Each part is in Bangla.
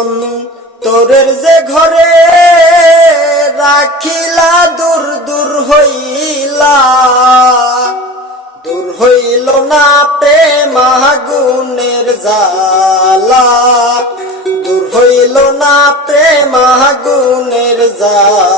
অন্তরের যে ঘরে রাখিলা, দূর দূর হইলা। দূর হইল না প্রেম, আগুনের জালা দূর হইল না প্রেম, আগুনের জালা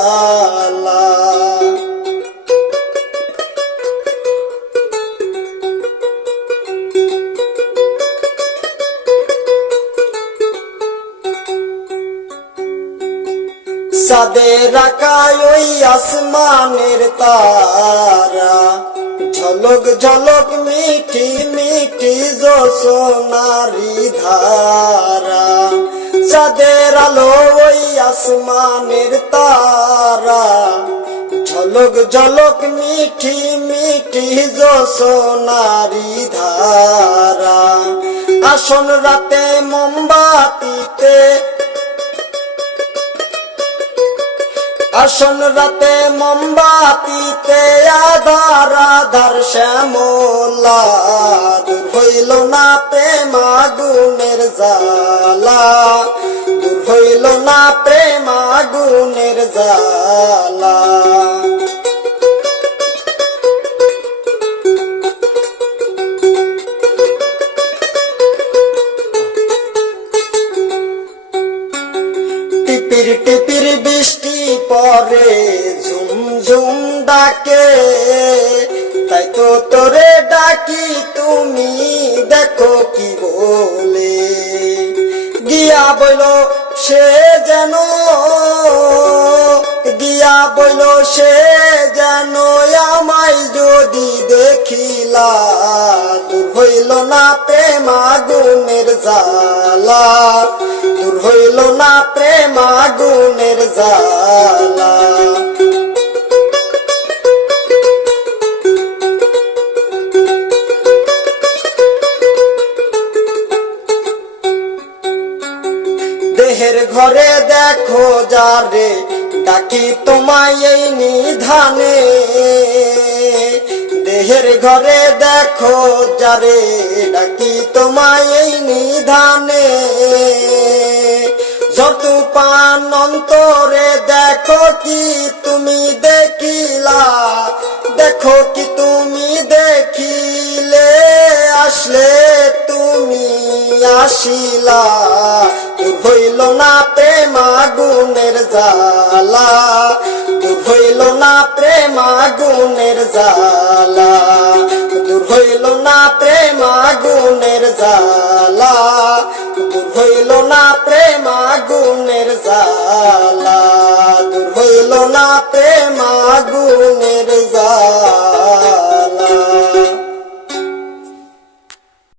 সাদের আকায় ওই আসমানের তারা। ঝলক ঝলক মিঠি মিঠি জোসনারি ধারা। সাদের আলো ওই আসমানের তারা। ঝলক ঝলক মিঠি মিঠি জোসনারি ধারা। আসন রাতে মোমবাতিতে আসন রাতে মোমবাতিতে আধার আধার শ্যামলা দূর হইল না প্রেম আগুনের জালা দূর হইল না প্রেম আগুনের জালা টিপির বৃষ্টি ঝুম ঝুম ডাকে, তাই তো তোরে ডাকি, তুমি দেখো কি বলে। গিয়া বইল সে যেন, গিয়া বইল সে যেন, আমায় যদি দেখিলা, দূর হইল না প্রেম আগুনের জালা দূর হইল না প্রেম আগুনের জালা দেহের ঘরে দেখো যারে, ডাকি তোমায় এই নিধানে। দেহের ঘরে দেখো যারে, ডাকি তোমায় এই নিধানে। পান অন্তরে দেখো কি তুমি দেখিলা, দেখো কি তুমি দেখিলে, আসলে তুমি আসিলা। হইল না প্রেম আগুনের জালা হইল না প্রেম আগুনের জালা দূর হইল না প্রেম আগুনের জালা দূর হইল না প্রেম জালা